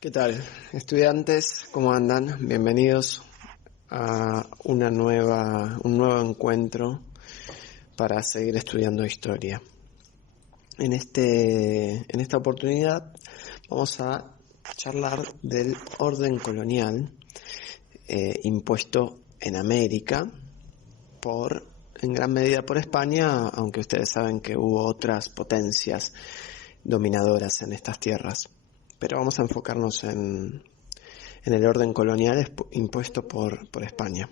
¿Qué tal, estudiantes? ¿Cómo andan? Bienvenidos a un nuevo encuentro para seguir estudiando historia. En esta oportunidad vamos a charlar del orden colonial impuesto en América en gran medida por España, aunque ustedes saben que hubo otras potencias dominadoras en estas tierras. Pero vamos a enfocarnos en el orden colonial impuesto por España.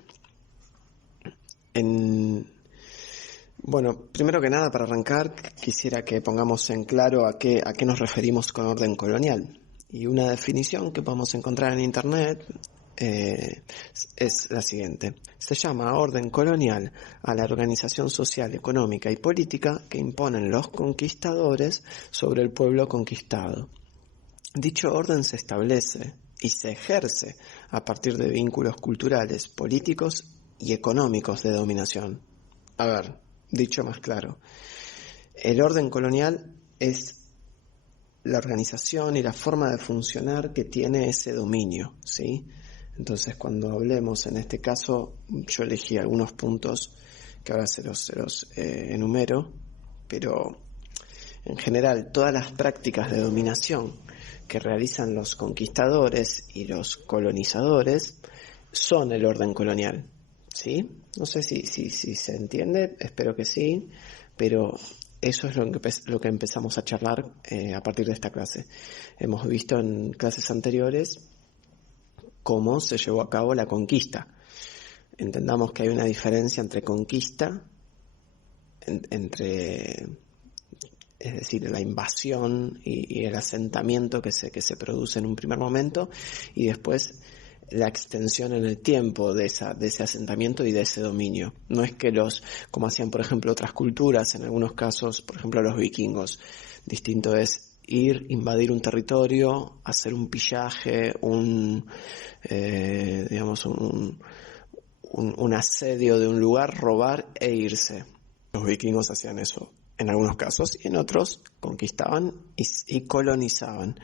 Bueno, primero que nada, para arrancar, quisiera que pongamos en claro a qué nos referimos con orden colonial. Y una definición que podemos encontrar en Internet es la siguiente. Se llama orden colonial a la organización social, económica y política que imponen los conquistadores sobre el pueblo conquistado. Dicho orden se establece y se ejerce a partir de vínculos culturales, políticos y económicos de dominación. A ver, dicho más claro, el orden colonial es la organización y la forma de funcionar que tiene ese dominio, ¿sí? Entonces, cuando hablemos, en este caso, yo elegí algunos puntos que ahora se los enumero, pero en general todas las prácticas de dominación que realizan los conquistadores y los colonizadores son el orden colonial, ¿sí? No sé si se entiende, espero que sí, pero eso es lo que empezamos a charlar a partir de esta clase. Hemos visto en clases anteriores cómo se llevó a cabo la conquista. Entendamos que hay una diferencia entre conquista, es decir, la invasión y el asentamiento que se produce en un primer momento, y después la extensión en el tiempo de ese asentamiento y de ese dominio. No es que como hacían por ejemplo otras culturas, en algunos casos, por ejemplo los vikingos, distinto es invadir un territorio, hacer un pillaje, un asedio de un lugar, robar e irse. Los vikingos hacían eso en algunos casos, y en otros conquistaban y colonizaban.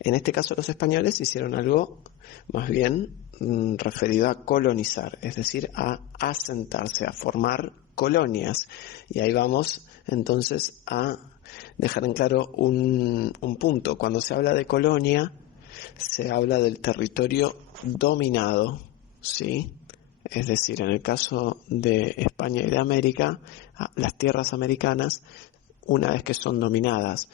En este caso los españoles hicieron algo más bien referido a colonizar, es decir, a asentarse, a formar colonias. Y ahí vamos entonces a dejar en claro un punto. Cuando se habla de colonia, se habla del territorio dominado, ¿sí? Es decir, en el caso de España y de América, las tierras americanas, una vez que son dominadas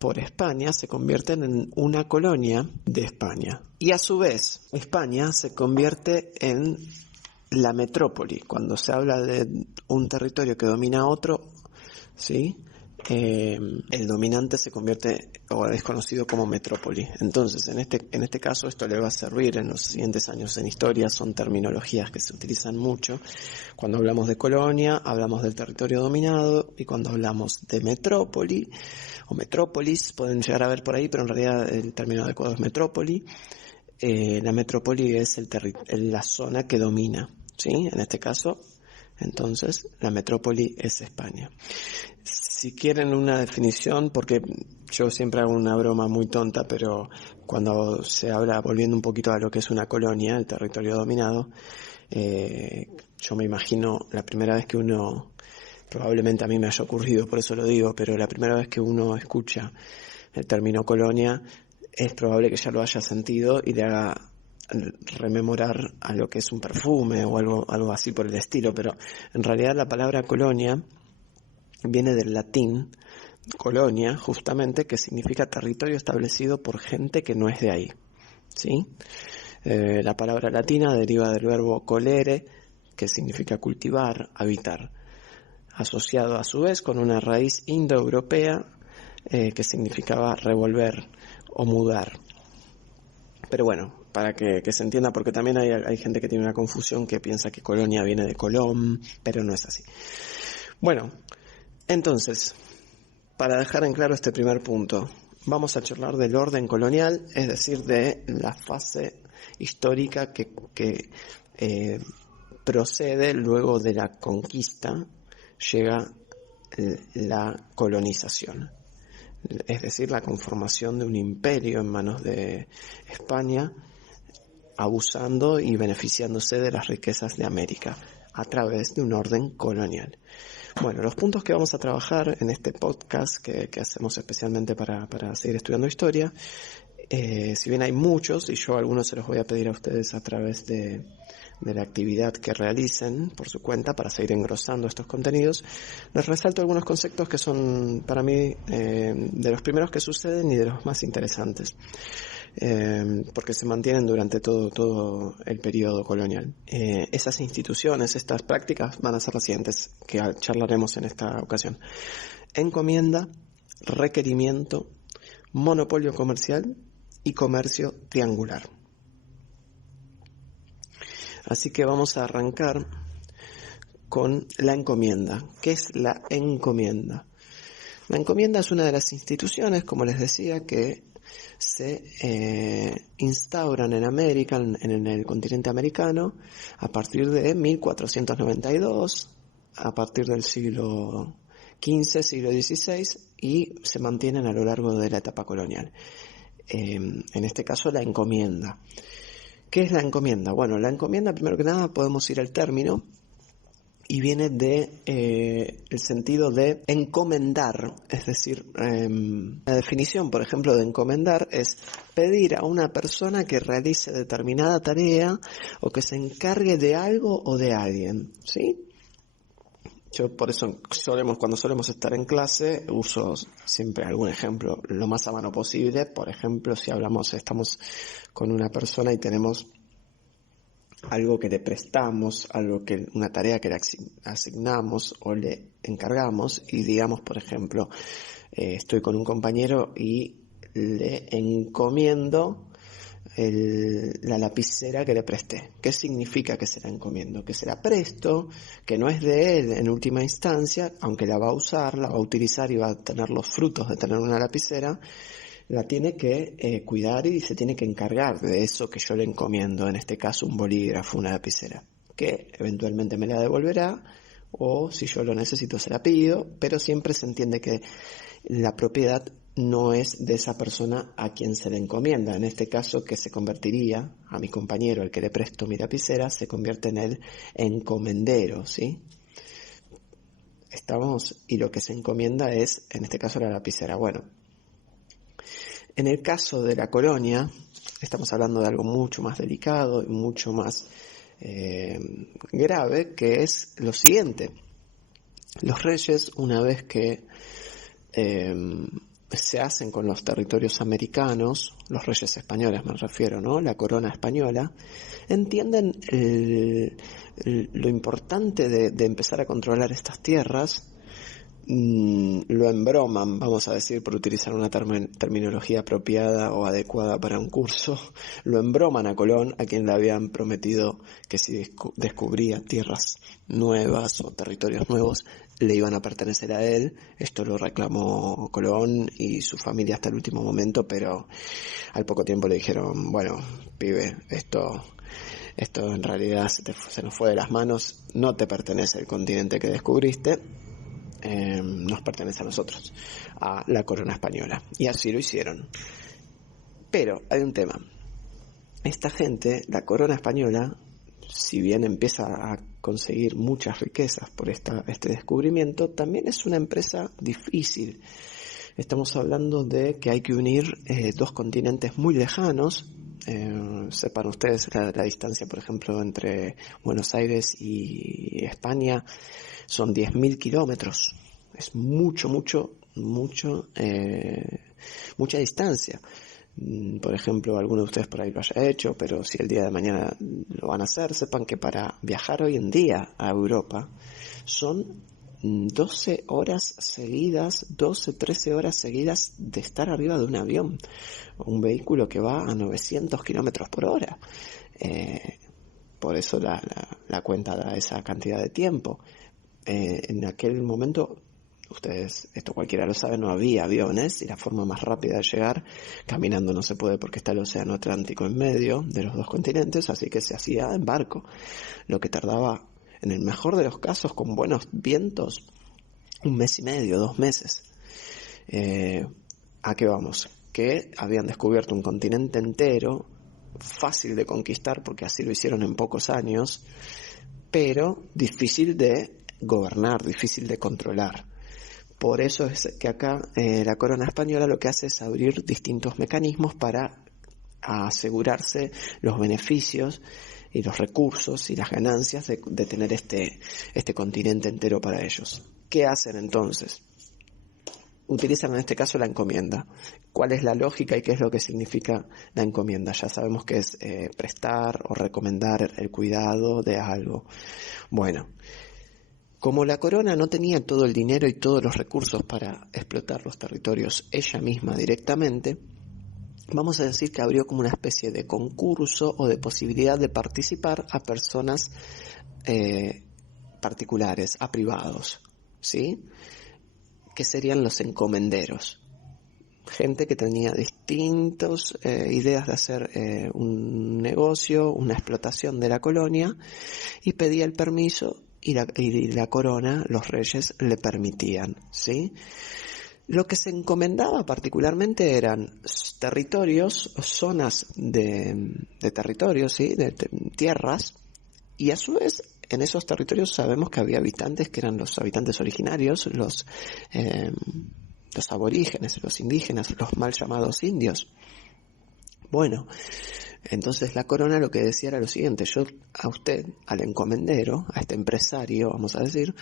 por España, se convierten en una colonia de España. Y a su vez, España se convierte en la metrópoli. Cuando se habla de un territorio que domina a otro, ¿sí? El dominante se convierte o es conocido como metrópoli. Entonces, en este caso, esto le va a servir en los siguientes años en historia. Son terminologías que se utilizan mucho. Cuando hablamos de colonia, hablamos del territorio dominado, y cuando hablamos de metrópoli o metrópolis, pueden llegar a ver por ahí, pero en realidad el término adecuado es metrópoli. La metrópoli es la zona que domina, ¿sí? En este caso, entonces, la metrópoli es España. Si quieren una definición, porque yo siempre hago una broma muy tonta, pero cuando se habla, volviendo un poquito a lo que es una colonia, el territorio dominado, yo me imagino la primera vez que uno, probablemente a mí me haya ocurrido, por eso lo digo, pero la primera vez que uno escucha el término colonia, es probable que ya lo haya sentido y le haga rememorar a lo que es un perfume o algo así por el estilo, pero en realidad la palabra colonia viene del latín colonia, justamente, que significa territorio establecido por gente que no es de ahí, ¿sí? La palabra latina deriva del verbo colere, que significa cultivar, habitar, asociado a su vez con una raíz indoeuropea que significaba revolver o mudar. Pero bueno, para que se entienda, porque también hay gente que tiene una confusión, que piensa que colonia viene de Colón, pero no es así. Bueno, entonces, para dejar en claro este primer punto, vamos a charlar del orden colonial, es decir, de la fase histórica que procede luego de la conquista, llega la colonización. es decir, la conformación de un imperio en manos de España, abusando y beneficiándose de las riquezas de América a través de un orden colonial. Bueno, los puntos que vamos a trabajar en este podcast que hacemos especialmente para seguir estudiando historia, si bien hay muchos, y yo algunos se los voy a pedir a ustedes a través de la actividad que realicen por su cuenta para seguir engrosando estos contenidos, les resalto algunos conceptos que son para mí de los primeros que suceden y de los más interesantes, porque se mantienen durante todo el periodo colonial. Esas instituciones, estas prácticas van a ser las siguientes que charlaremos en esta ocasión: encomienda, requerimiento, monopolio comercial y comercio triangular. Así que vamos a arrancar con la encomienda. ¿Qué es la encomienda? La encomienda es una de las instituciones, como les decía, que se instauran en América, en el continente americano, a partir de 1492, a partir del siglo XV, siglo XVI, y se mantienen a lo largo de la etapa colonial. En este caso, la encomienda. ¿Qué es la encomienda? Bueno, la encomienda, primero que nada, podemos ir al término, y viene de el sentido de encomendar, es decir, la definición, por ejemplo, de encomendar es pedir a una persona que realice determinada tarea o que se encargue de algo o de alguien, ¿sí? Yo por eso cuando solemos estar en clase, uso siempre algún ejemplo lo más a mano posible. Por ejemplo, si estamos con una persona y tenemos algo que le prestamos, una tarea que le asignamos o le encargamos, y digamos, por ejemplo, estoy con un compañero y le encomiendo la lapicera que le presté. ¿Qué significa que se la encomiendo? Que se la presto, que no es de él en última instancia, aunque la va a usar, la va a utilizar y va a tener los frutos de tener una lapicera, la tiene que cuidar y se tiene que encargar de eso que yo le encomiendo, en este caso un bolígrafo, una lapicera, que eventualmente me la devolverá, o si yo lo necesito se la pido, pero siempre se entiende que la propiedad no es de esa persona a quien se le encomienda. En este caso, que se convertiría a mi compañero al que le presto mi lapicera, se convierte en el encomendero, ¿sí? Y lo que se encomienda es, en este caso, la lapicera. Bueno, en el caso de la colonia, estamos hablando de algo mucho más delicado y mucho más grave, que es lo siguiente. Los reyes, una vez que se hacen con los territorios americanos, los reyes españoles me refiero, ¿no? La corona española, entienden lo importante de empezar a controlar estas tierras. Lo embroman, vamos a decir, por utilizar una terminología apropiada o adecuada para un curso, lo embroman a Colón, a quien le habían prometido que si descubría tierras nuevas o territorios nuevos, le iban a pertenecer a él. Esto lo reclamó Colón y su familia hasta el último momento, pero al poco tiempo le dijeron, bueno, pibe, esto en realidad se nos fue de las manos, no te pertenece el continente que descubriste, nos pertenece a nosotros, a la corona española. Y así lo hicieron. Pero hay un tema. Esta gente, la corona española, si bien empieza a conseguir muchas riquezas por este descubrimiento, también es una empresa difícil. Estamos hablando de que hay que unir dos continentes muy lejanos. Sepan ustedes la distancia, por ejemplo, entre Buenos Aires y España son 10.000 kilómetros. Es mucha distancia. Por ejemplo, alguno de ustedes por ahí lo haya hecho, pero si el día de mañana lo van a hacer, sepan que para viajar hoy en día a Europa son 12 horas seguidas, 13 horas seguidas de estar arriba de un avión, un vehículo que va a 900 kilómetros por hora. Por eso la cuenta da esa cantidad de tiempo. En aquel momento, ustedes, esto cualquiera lo sabe, no había aviones y la forma más rápida de llegar, caminando no se puede porque está el océano Atlántico en medio de los dos continentes, así que se hacía en barco, lo que tardaba, en el mejor de los casos, con buenos vientos, 1 mes y medio, 2 meses. ¿A qué vamos? Que habían descubierto un continente entero, fácil de conquistar porque así lo hicieron en pocos años, pero difícil de gobernar, difícil de controlar. Por eso es que acá la corona española lo que hace es abrir distintos mecanismos para asegurarse los beneficios y los recursos y las ganancias de tener este continente entero para ellos. ¿Qué hacen entonces? Utilizan en este caso la encomienda. ¿Cuál es la lógica y qué es lo que significa la encomienda? Ya sabemos que es prestar o recomendar el cuidado de algo. Bueno, como la corona no tenía todo el dinero y todos los recursos para explotar los territorios ella misma directamente, vamos a decir que abrió como una especie de concurso o de posibilidad de participar a personas particulares, a privados, ¿sí? Que serían los encomenderos. Gente que tenía distintas ideas de hacer un negocio, una explotación de la colonia, y pedía el permiso y la corona, los reyes, le permitían, ¿sí? Lo que se encomendaba particularmente eran territorios, zonas de territorios, ¿sí? De tierras, y a su vez en esos territorios sabemos que había habitantes que eran los habitantes originarios, los aborígenes, los indígenas, los mal llamados indios. Bueno, entonces la corona lo que decía era lo siguiente: yo a usted, al encomendero, a este empresario, vamos a decir,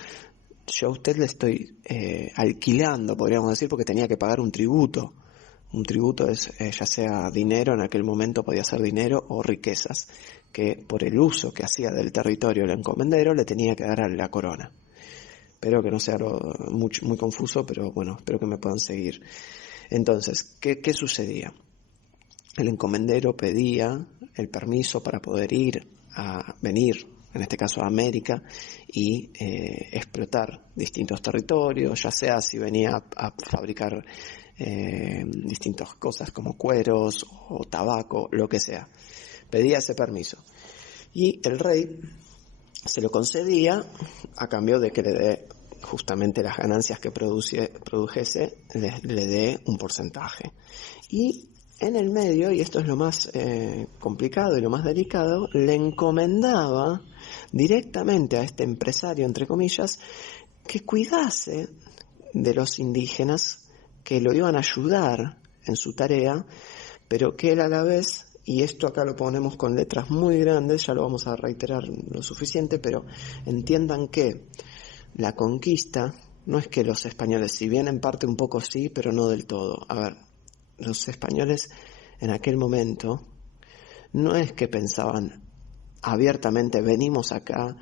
yo a usted le estoy alquilando, podríamos decir, porque tenía que pagar un tributo. Un tributo es ya sea dinero, en aquel momento podía ser dinero, o riquezas, que por el uso que hacía del territorio el encomendero le tenía que dar a la corona. Espero que no sea muy confuso, pero bueno, espero que me puedan seguir. Entonces, ¿qué sucedía? El encomendero pedía el permiso para poder venir, en este caso a América, y explotar distintos territorios, ya sea si venía a fabricar distintas cosas como cueros o tabaco, lo que sea. Pedía ese permiso. Y el rey se lo concedía a cambio de que le dé justamente las ganancias que produjese, le dé un porcentaje. Y en el medio, y esto es lo más complicado y lo más delicado, le encomendaba directamente a este empresario, entre comillas, que cuidase de los indígenas que lo iban a ayudar en su tarea, pero que él a la vez, y esto acá lo ponemos con letras muy grandes, ya lo vamos a reiterar lo suficiente, pero entiendan que la conquista no es que los españoles, si bien en parte un poco sí, pero no del todo. A ver, los españoles en aquel momento no es que pensaban abiertamente: venimos acá,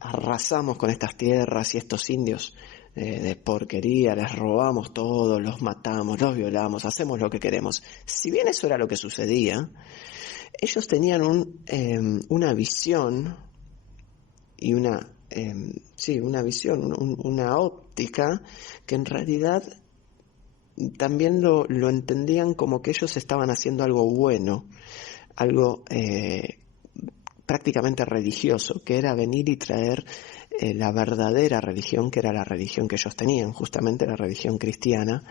arrasamos con estas tierras y estos indios de porquería, les robamos todo, los matamos, los violamos, hacemos lo que queremos. Si bien eso era lo que sucedía, ellos tenían una visión y una visión, una óptica que en realidad también lo entendían como que ellos estaban haciendo algo bueno, algo prácticamente religioso, que era venir y traer la verdadera religión, que era la religión que ellos tenían, justamente la religión cristiana,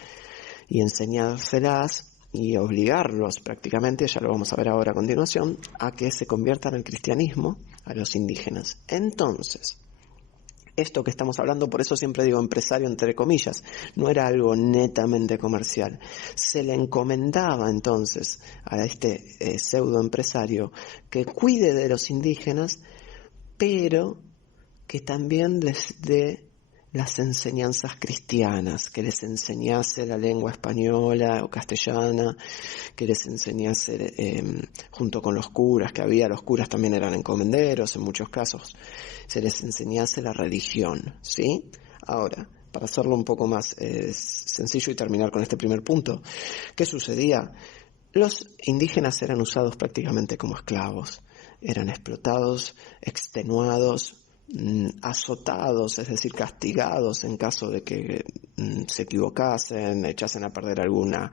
y enseñárselas y obligarlos prácticamente, ya lo vamos a ver ahora a continuación, a que se conviertan al cristianismo a los indígenas. Entonces, esto que estamos hablando, por eso siempre digo empresario entre comillas, no era algo netamente comercial. Se le encomendaba entonces a este pseudo empresario que cuide de los indígenas, pero que también les dé las enseñanzas cristianas, que les enseñase la lengua española o castellana, que les enseñase junto con los curas que había, los curas también eran encomenderos en muchos casos, se les enseñase la religión, ¿sí? Ahora, para hacerlo un poco más sencillo y terminar con este primer punto, ¿qué sucedía? Los indígenas eran usados prácticamente como esclavos, eran explotados, extenuados, azotados, es decir, castigados en caso de que se equivocasen, echasen a perder alguna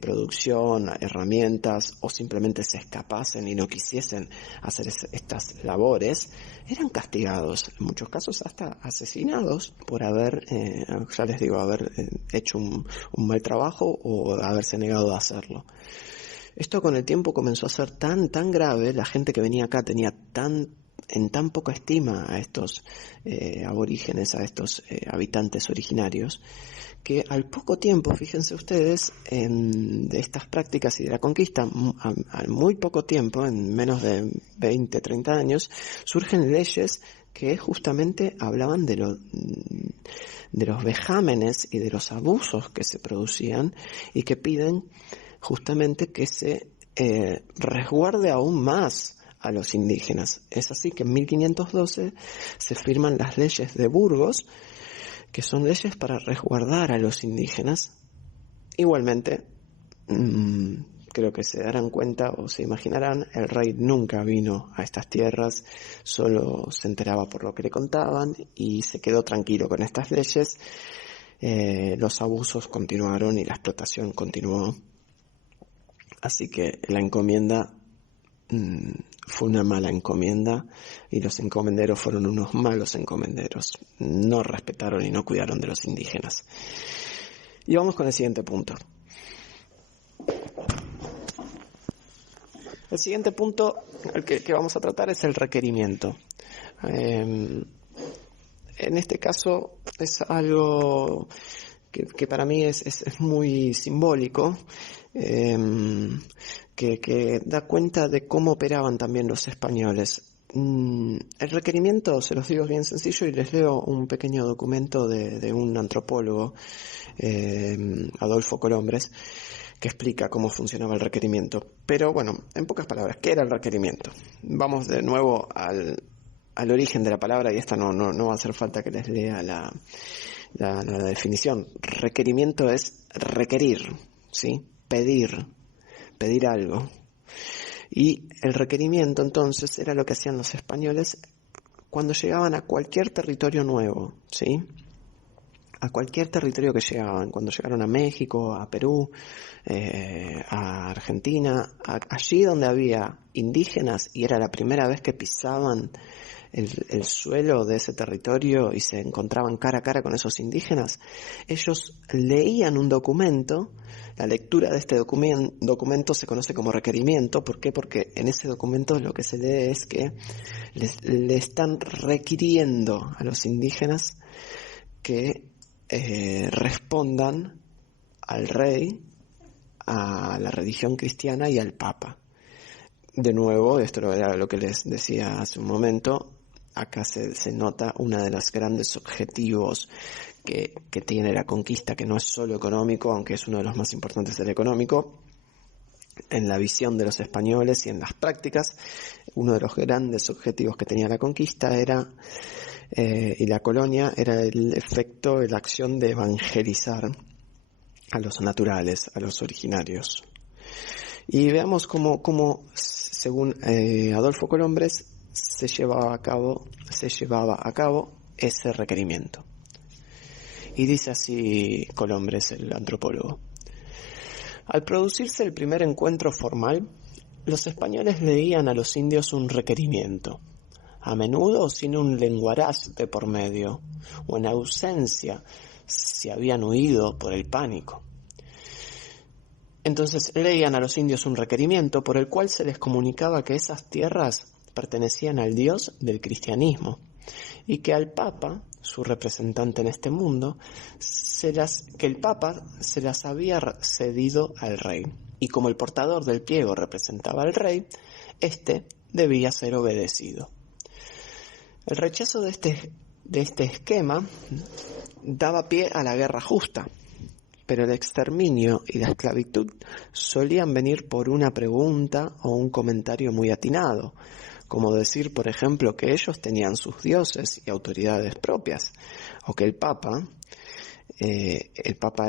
producción, herramientas, o simplemente se escapasen y no quisiesen hacer estas labores, eran castigados, en muchos casos hasta asesinados por haber, ya les digo, haber hecho un mal trabajo o haberse negado a hacerlo. Esto con el tiempo comenzó a ser tan grave, la gente que venía acá tenía en tan poca estima a estos aborígenes, a estos habitantes originarios, que al poco tiempo, fíjense ustedes, de estas prácticas y de la conquista, al muy poco tiempo, en menos de 20, 30 años, surgen leyes que justamente hablaban de los vejámenes y de los abusos que se producían y que piden justamente que se resguarde aún más a los indígenas. Es así que en 1512 se firman las leyes de Burgos, que son leyes para resguardar a los indígenas. Igualmente, creo que se darán cuenta o se imaginarán, el rey nunca vino a estas tierras, solo se enteraba por lo que le contaban y se quedó tranquilo con estas leyes. Los abusos continuaron y la explotación continuó. Así que la encomienda fue una mala encomienda y los encomenderos fueron unos malos encomenderos. No respetaron y no cuidaron de los indígenas. Y vamos con el siguiente punto. El siguiente punto que vamos a tratar es el requerimiento. En este caso es algo que para mí es muy simbólico, que da cuenta de cómo operaban también los españoles. El requerimiento, se los digo bien sencillo y les leo un pequeño documento de un antropólogo, Adolfo Colombres, que explica cómo funcionaba el requerimiento. Pero bueno, en pocas palabras, ¿qué era el requerimiento? Vamos de nuevo al origen de la palabra, y esta no va a hacer falta que les lea la definición. Requerimiento es requerir, ¿sí? Pedir algo. Y el requerimiento entonces era lo que hacían los españoles cuando llegaban a cualquier territorio nuevo, ¿sí? A cualquier territorio que llegaban, cuando llegaron a México, a Perú, a Argentina, allí donde había indígenas y era la primera vez que pisaban el suelo de ese territorio y se encontraban cara a cara con esos indígenas, ellos leían un documento. La lectura de este documento se conoce como requerimiento. ¿Por qué? Porque en ese documento lo que se lee es que le están requiriendo a los indígenas que respondan al rey, a la religión cristiana y al papa. De nuevo, esto era lo que les decía hace un momento, acá se nota uno de los grandes objetivos que tiene la conquista, que no es solo económico, aunque es uno de los más importantes el económico. En la visión de los españoles y en las prácticas, uno de los grandes objetivos que tenía la conquista era y la colonia era el efecto, la acción de evangelizar a los naturales, a los originarios. Y veamos cómo según Adolfo Colombres, se llevaba a cabo ese requerimiento. Y dice así Colombres, el antropólogo: al producirse el primer encuentro formal, los españoles leían a los indios un requerimiento, a menudo sin un lenguaraz de por medio, o en ausencia si habían huido por el pánico. Entonces leían a los indios un requerimiento por el cual se les comunicaba que esas tierras pertenecían al Dios del cristianismo y que al Papa, su representante en este mundo, que el Papa se las había cedido al rey. Y como el portador del pliego representaba al rey, éste debía ser obedecido. El rechazo de este esquema daba pie a la guerra justa, pero el exterminio y la esclavitud solían venir por una pregunta o un comentario muy atinado, como decir, por ejemplo, que ellos tenían sus dioses y autoridades propias, o que el Papa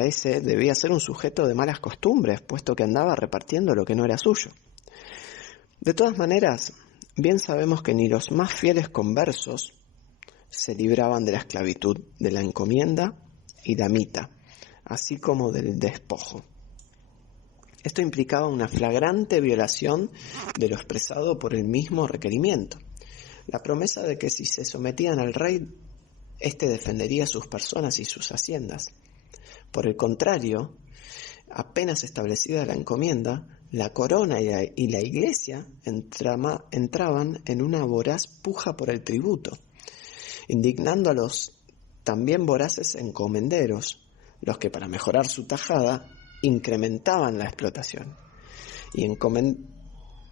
ese debía ser un sujeto de malas costumbres, puesto que andaba repartiendo lo que no era suyo. De todas maneras, bien sabemos que ni los más fieles conversos, se libraban de la esclavitud de la encomienda y la mita, así como del despojo. Esto implicaba una flagrante violación de lo expresado por el mismo requerimiento. La promesa de que si se sometían al rey, éste defendería sus personas y sus haciendas. Por el contrario, apenas establecida la encomienda, la corona y la iglesia entraban en una voraz puja por el tributo, indignando a los también voraces encomenderos, los que para mejorar su tajada incrementaban la explotación. Y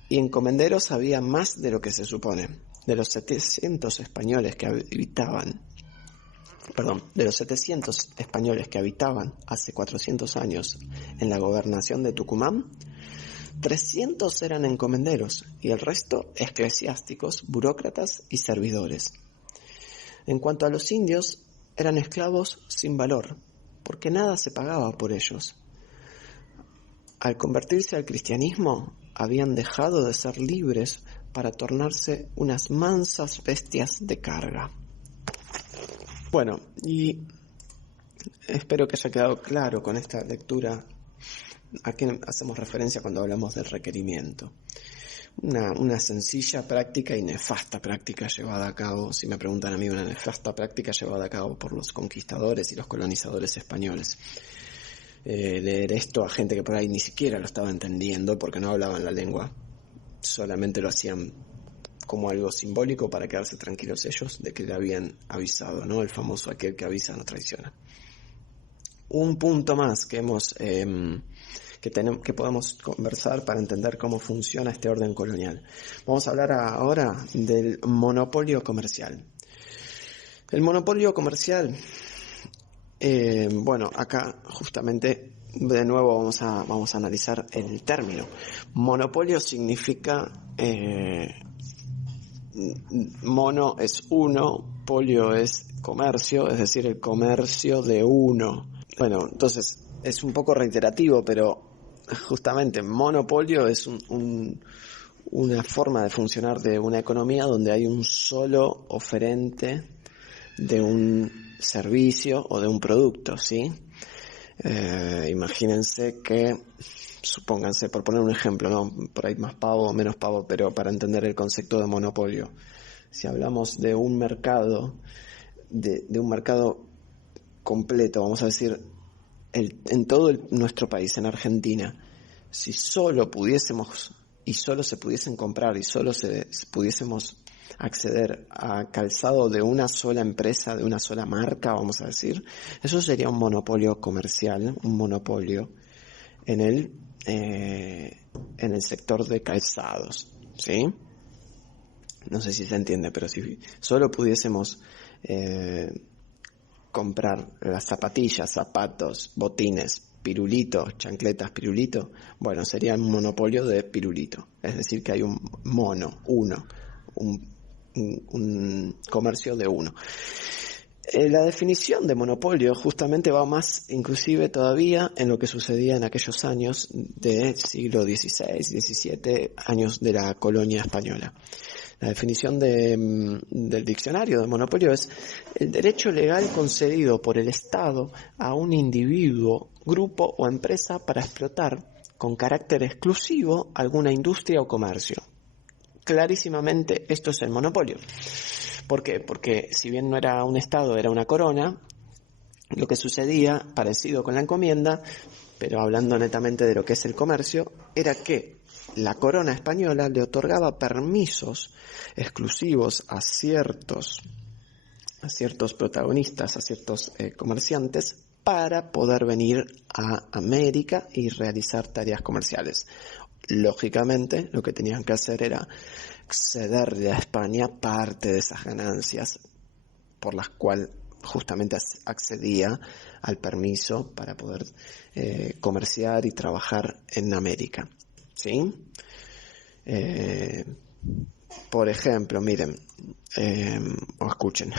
encomenderos había más de lo que se supone. De los 700 españoles que habitaban hace 400 años en la gobernación de Tucumán, 300 eran encomenderos y el resto eclesiásticos, burócratas y servidores. En cuanto a los indios, eran esclavos sin valor, porque nada se pagaba por ellos. Al convertirse al cristianismo, habían dejado de ser libres para tornarse unas mansas bestias de carga. Bueno, y espero que haya quedado claro con esta lectura a qué hacemos referencia cuando hablamos del requerimiento. Una sencilla práctica y nefasta práctica llevada a cabo, si me preguntan a mí, una nefasta práctica llevada a cabo por los conquistadores y los colonizadores españoles. Leer esto a gente que por ahí ni siquiera lo estaba entendiendo porque no hablaban la lengua, solamente lo hacían como algo simbólico para quedarse tranquilos ellos de que le habían avisado, ¿no? El famoso aquel que avisa no traiciona. Un punto más que que podemos conversar para entender cómo funciona este orden colonial. Vamos a hablar ahora del monopolio comercial. El monopolio comercial, acá justamente de nuevo vamos a analizar el término. Monopolio significa mono es uno, polio es comercio, es decir, el comercio de uno. Bueno, entonces es un poco reiterativo, pero justamente monopolio es una forma de funcionar de una economía donde hay un solo oferente de un servicio o de un producto, ¿sí? Imagínense que, supónganse, por poner un ejemplo, ¿no? Por ahí más pavo o menos pavo, pero para entender el concepto de monopolio. Si hablamos de un mercado, de un mercado completo, vamos a decir, en todo nuestro país, en Argentina, si solo pudiésemos y solo se pudiesen comprar y solo pudiésemos acceder a calzado de una sola empresa, de una sola marca, vamos a decir, eso sería un monopolio comercial, un monopolio en el sector de calzados, ¿sí? No sé si se entiende, pero si solo pudiésemos comprar las zapatillas, zapatos, botines, pirulitos, chancletas, pirulito, bueno, sería un monopolio de pirulito. Es decir, que hay un comercio de uno. La definición de monopolio justamente va más inclusive todavía en lo que sucedía en aquellos años del siglo XVI, XVII, años de la colonia española. La definición del diccionario de monopolio es el derecho legal concedido por el Estado a un individuo, grupo o empresa para explotar con carácter exclusivo alguna industria o comercio. Clarísimamente esto es el monopolio. ¿Por qué? Porque si bien no era un Estado, era una corona, lo que sucedía, parecido con la encomienda, pero hablando netamente de lo que es el comercio, era que la corona española le otorgaba permisos exclusivos a ciertos protagonistas, a ciertos comerciantes, para poder venir a América y realizar tareas comerciales. Lógicamente, lo que tenían que hacer era cederle a España parte de esas ganancias por las cuales justamente accedía al permiso para poder comerciar y trabajar en América, ¿sí? Por ejemplo, miren, o escuchen,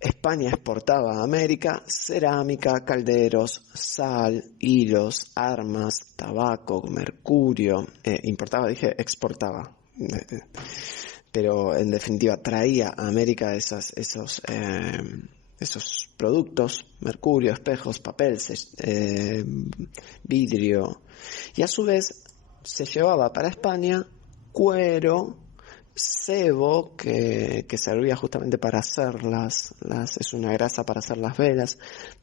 España exportaba a América cerámica, calderos, sal, hilos, armas, tabaco, mercurio, exportaba. pero en definitiva traía a América esos productos: mercurio, espejos, papel, vidrio, y a su vez se llevaba para España cuero, sebo, que servía justamente para hacer es una grasa para hacer las velas,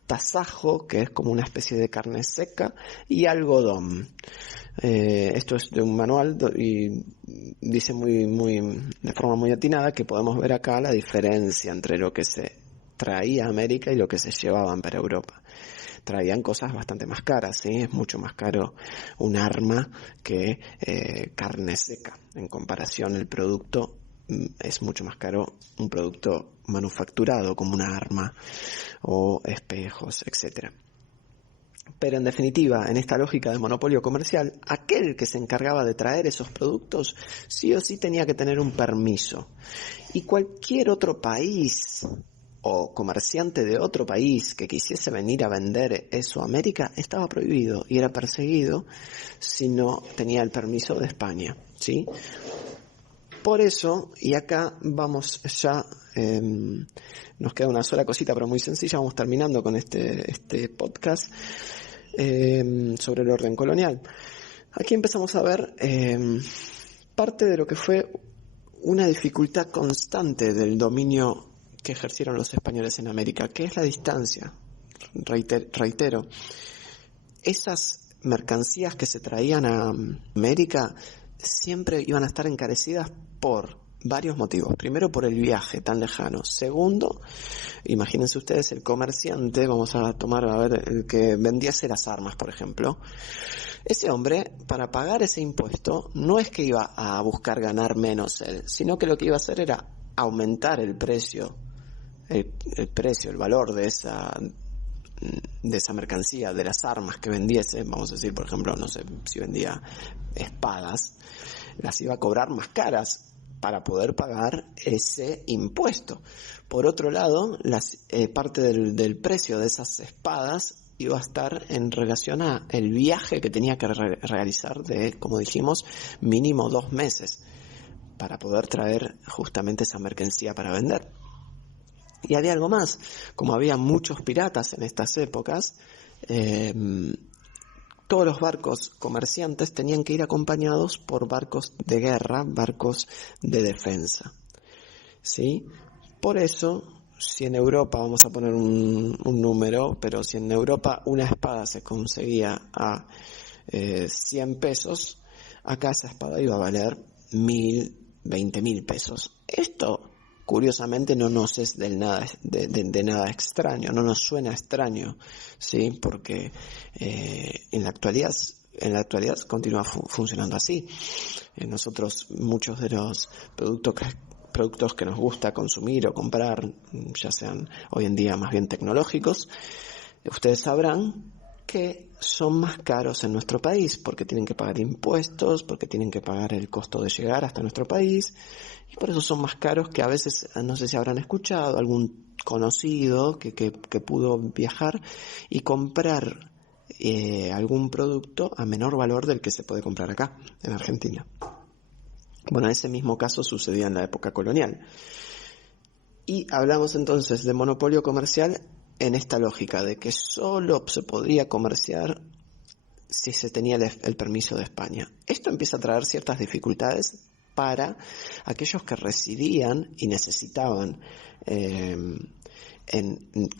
tasajo, que es como una especie de carne seca, y algodón. Esto es de un manual y dice de forma muy atinada que podemos ver acá la diferencia entre lo que se traía a América y lo que se llevaban para Europa. Traían cosas bastante más caras, ¿sí? Es mucho más caro un arma que carne seca. En comparación, el producto es mucho más caro un producto manufacturado como una arma o espejos, etcétera. Pero en definitiva, en esta lógica de monopolio comercial, aquel que se encargaba de traer esos productos sí o sí tenía que tener un permiso. Y cualquier otro país o comerciante de otro país que quisiese venir a vender eso a América estaba prohibido y era perseguido si no tenía el permiso de España, ¿sí? Por eso, y acá vamos ya, nos queda una sola cosita pero muy sencilla, vamos terminando con este podcast sobre el orden colonial. Aquí empezamos a ver parte de lo que fue una dificultad constante del dominio que ejercieron los españoles en América, que es la distancia. Reitero, esas mercancías que se traían a América siempre iban a estar encarecidas por varios motivos. Primero, por el viaje tan lejano. Segundo, imagínense ustedes el comerciante, vamos a tomar a ver el que vendiese las armas, por ejemplo. Ese hombre, para pagar ese impuesto, no es que iba a buscar ganar menos él, sino que lo que iba a hacer era aumentar el precio, el valor de esa mercancía, de las armas que vendiese. Vamos a decir, por ejemplo, no sé, si vendía espadas, las iba a cobrar más caras para poder pagar ese impuesto. Por otro lado, parte del precio de esas espadas iba a estar en relación a el viaje que tenía que realizar de, como dijimos, mínimo 2 meses para poder traer justamente esa mercancía para vender. Y había algo más: como había muchos piratas en estas épocas, todos los barcos comerciantes tenían que ir acompañados por barcos de guerra, barcos de defensa, ¿sí? Por eso, si en Europa, vamos a poner un número, pero si en Europa una espada se conseguía a 100 pesos, acá esa espada iba a valer 1.000, 20.000 pesos. Esto, curiosamente, no nos es de nada extraño, no nos suena extraño, ¿sí? Porque en la actualidad continúa funcionando así. Nosotros, muchos de los productos que nos gusta consumir o comprar, ya sean hoy en día más bien tecnológicos, ustedes sabrán que son más caros en nuestro país porque tienen que pagar impuestos, porque tienen que pagar el costo de llegar hasta nuestro país, y por eso son más caros. Que a veces, no sé si habrán escuchado algún conocido que pudo viajar y comprar algún producto a menor valor del que se puede comprar acá en Argentina. Bueno, ese mismo caso sucedía en la época colonial. Y hablamos entonces de monopolio comercial en esta lógica de que solo se podía comerciar si se tenía el permiso de España. Esto empieza a traer ciertas dificultades para aquellos que residían y necesitaban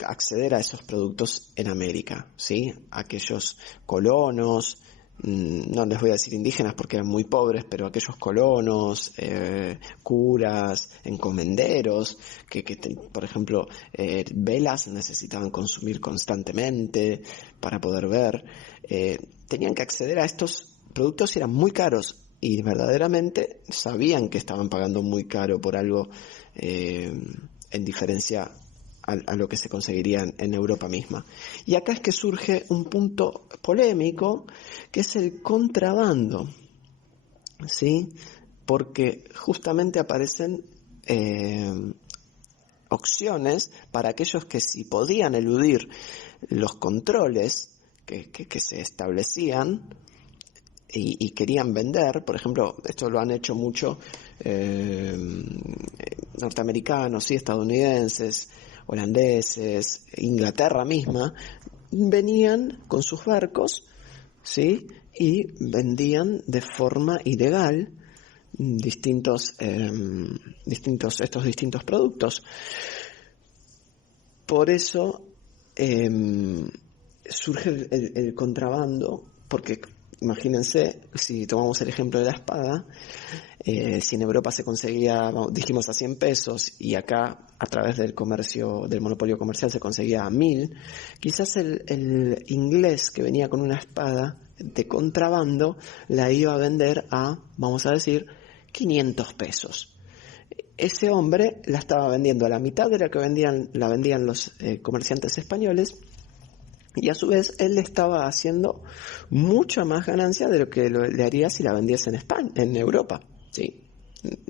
acceder a esos productos en América, ¿sí? Aquellos colonos, no les voy a decir indígenas porque eran muy pobres, pero aquellos colonos, curas, encomenderos, que por ejemplo, velas necesitaban consumir constantemente para poder ver, tenían que acceder a estos productos y eran muy caros, y verdaderamente sabían que estaban pagando muy caro por algo en diferencia a lo que se conseguiría en Europa misma. Y acá es que surge un punto polémico, que es el contrabando, ¿sí? Porque justamente aparecen opciones para aquellos que, si podían eludir los controles que se establecían, y querían vender, por ejemplo, esto lo han hecho mucho norteamericanos, ¿sí? Estadounidenses, holandeses, Inglaterra misma, venían con sus barcos, ¿sí? Y vendían de forma ilegal estos distintos productos. Por eso surge el contrabando, porque imagínense, si tomamos el ejemplo de la espada, si en Europa se conseguía, dijimos, a 100 pesos y acá a través del comercio, del monopolio comercial se conseguía a 1000, quizás el inglés que venía con una espada de contrabando la iba a vender a, vamos a decir, 500 pesos. Ese hombre la estaba vendiendo a la mitad de la que la vendían los comerciantes españoles, y a su vez él le estaba haciendo mucha más ganancia de lo que le haría si la vendiese en España, en Europa. ¿Sí?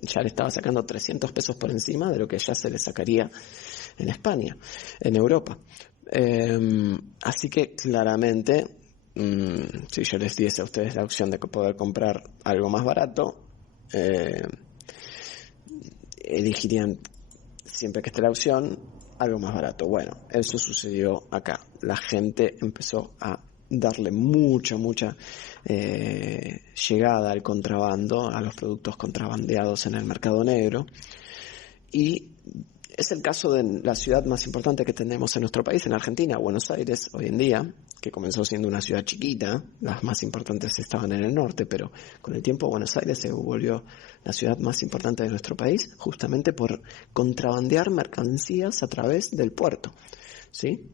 Ya le estaba sacando 300 pesos por encima de lo que ya se le sacaría en España, en Europa. Así que claramente, si yo les diese a ustedes la opción de poder comprar algo más barato, elegirían, siempre que esté la opción, algo más barato. Bueno, eso sucedió acá. La gente empezó a darle mucha llegada al contrabando, a los productos contrabandeados en el mercado negro. Y es el caso de la ciudad más importante que tenemos en nuestro país, en Argentina, Buenos Aires, hoy en día, que comenzó siendo una ciudad chiquita. Las más importantes estaban en el norte, pero con el tiempo Buenos Aires se volvió la ciudad más importante de nuestro país, justamente por contrabandear mercancías a través del puerto, ¿sí?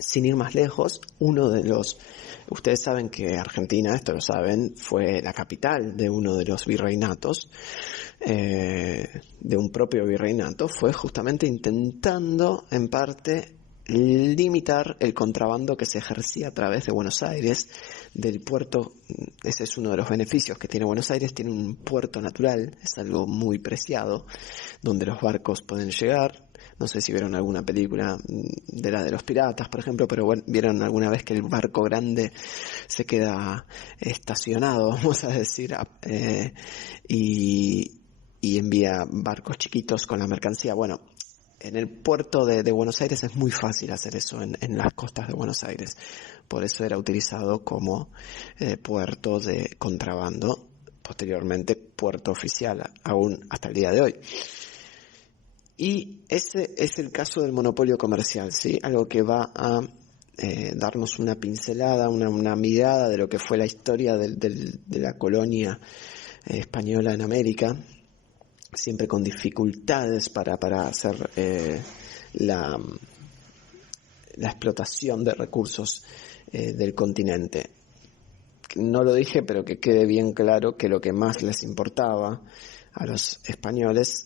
Sin ir más lejos, ustedes saben que Argentina, esto lo saben, fue la capital de uno de los virreinatos, de un propio virreinato, fue justamente intentando, en parte, limitar el contrabando que se ejercía a través de Buenos Aires, del puerto. Ese es uno de los beneficios que tiene Buenos Aires, tiene un puerto natural, es algo muy preciado, donde los barcos pueden llegar. No sé si vieron alguna película de la de los piratas, por ejemplo, pero bueno, vieron alguna vez que el barco grande se queda estacionado, vamos a decir, y envía barcos chiquitos con la mercancía. Bueno, en el puerto de Buenos Aires es muy fácil hacer eso, en las costas de Buenos Aires. Por eso era utilizado como puerto de contrabando, posteriormente puerto oficial, aún hasta el día de hoy. Y ese es el caso del monopolio comercial, ¿sí? Algo que va a darnos una pincelada, una mirada de lo que fue la historia de la colonia española en América, siempre con dificultades para hacer la explotación de recursos del continente. No lo dije, pero que quede bien claro que lo que más les importaba a los españoles,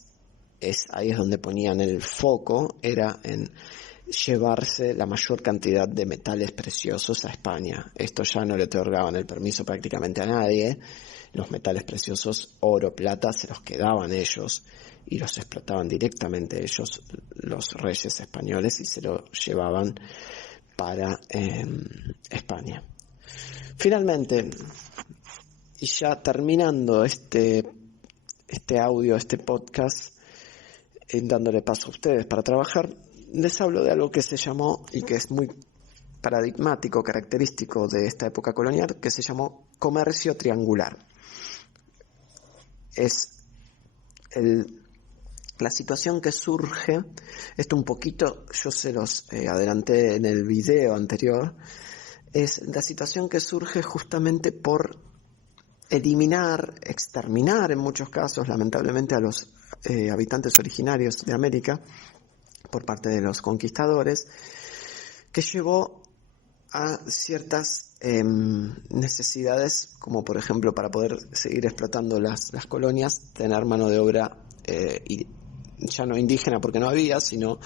ahí es donde ponían el foco, era en llevarse la mayor cantidad de metales preciosos a España. Esto ya no le otorgaban el permiso prácticamente a nadie. Los metales preciosos, oro, plata, se los quedaban ellos y los explotaban directamente ellos, los reyes españoles, y se lo llevaban para España. Finalmente, y ya terminando este audio, este podcast, dándole paso a ustedes para trabajar, les hablo de algo que se llamó, y que es muy paradigmático, característico de esta época colonial, que se llamó comercio triangular. Es la situación que surge, esto un poquito yo se los adelanté en el video anterior, es la situación que surge justamente por eliminar, exterminar en muchos casos, lamentablemente, a los habitantes originarios de América por parte de los conquistadores, que llevó a ciertas necesidades, como por ejemplo, para poder seguir explotando las colonias, tener mano de obra ya no indígena, porque no había, sino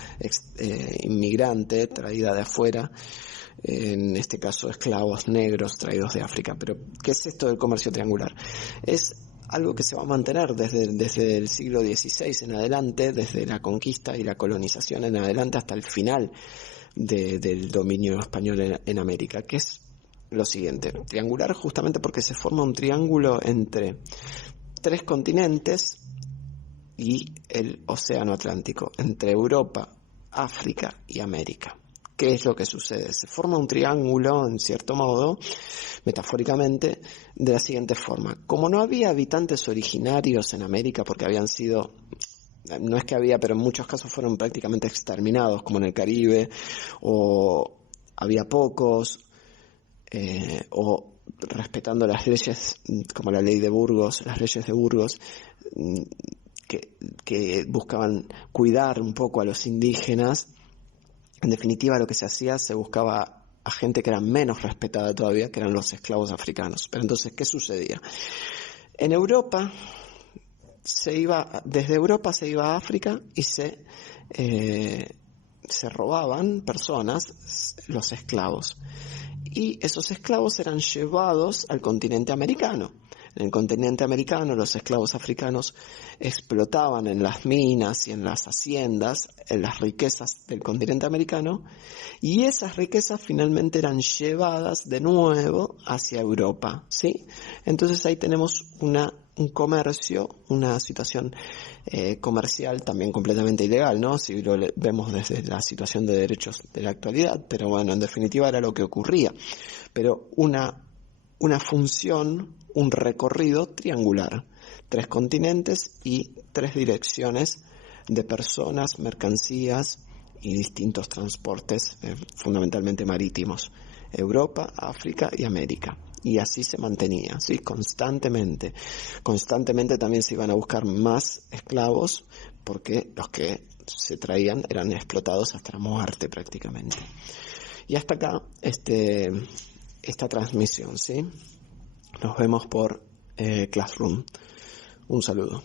inmigrante, traída de afuera, en este caso esclavos negros traídos de África. Pero ¿qué es esto del comercio triangular? Es algo que se va a mantener desde el siglo XVI en adelante, desde la conquista y la colonización en adelante hasta el final del dominio español en América, que es lo siguiente, triangular justamente porque se forma un triángulo entre 3 continentes y el océano Atlántico, entre Europa, África y América. ¿Qué es lo que sucede? Se forma un triángulo, en cierto modo, metafóricamente, de la siguiente forma. Como no había habitantes originarios en América, porque habían sido, no es que había, pero en muchos casos fueron prácticamente exterminados, como en el Caribe, o había pocos, o respetando las leyes, como la ley de Burgos, las leyes de Burgos, que buscaban cuidar un poco a los indígenas. En definitiva, lo que se hacía, se buscaba a gente que era menos respetada todavía, que eran los esclavos africanos. Pero entonces, ¿qué sucedía? En Europa, desde Europa se iba a África y se robaban personas, los esclavos. Y esos esclavos eran llevados al continente americano. En el continente americano, los esclavos africanos explotaban en las minas y en las haciendas, en las riquezas del continente americano, y esas riquezas finalmente eran llevadas de nuevo hacia Europa, ¿sí? Entonces ahí tenemos un comercio, una situación comercial también completamente ilegal, ¿no? Si lo vemos desde la situación de derechos de la actualidad, pero bueno, en definitiva era lo que ocurría. Pero una función, un recorrido triangular, 3 continentes y 3 direcciones de personas, mercancías y distintos transportes, fundamentalmente marítimos, Europa, África y América. Y así se mantenía, ¿sí? Constantemente también se iban a buscar más esclavos, porque los que se traían eran explotados hasta la muerte prácticamente. Y hasta acá esta transmisión, ¿sí? Nos vemos por Classroom. Un saludo.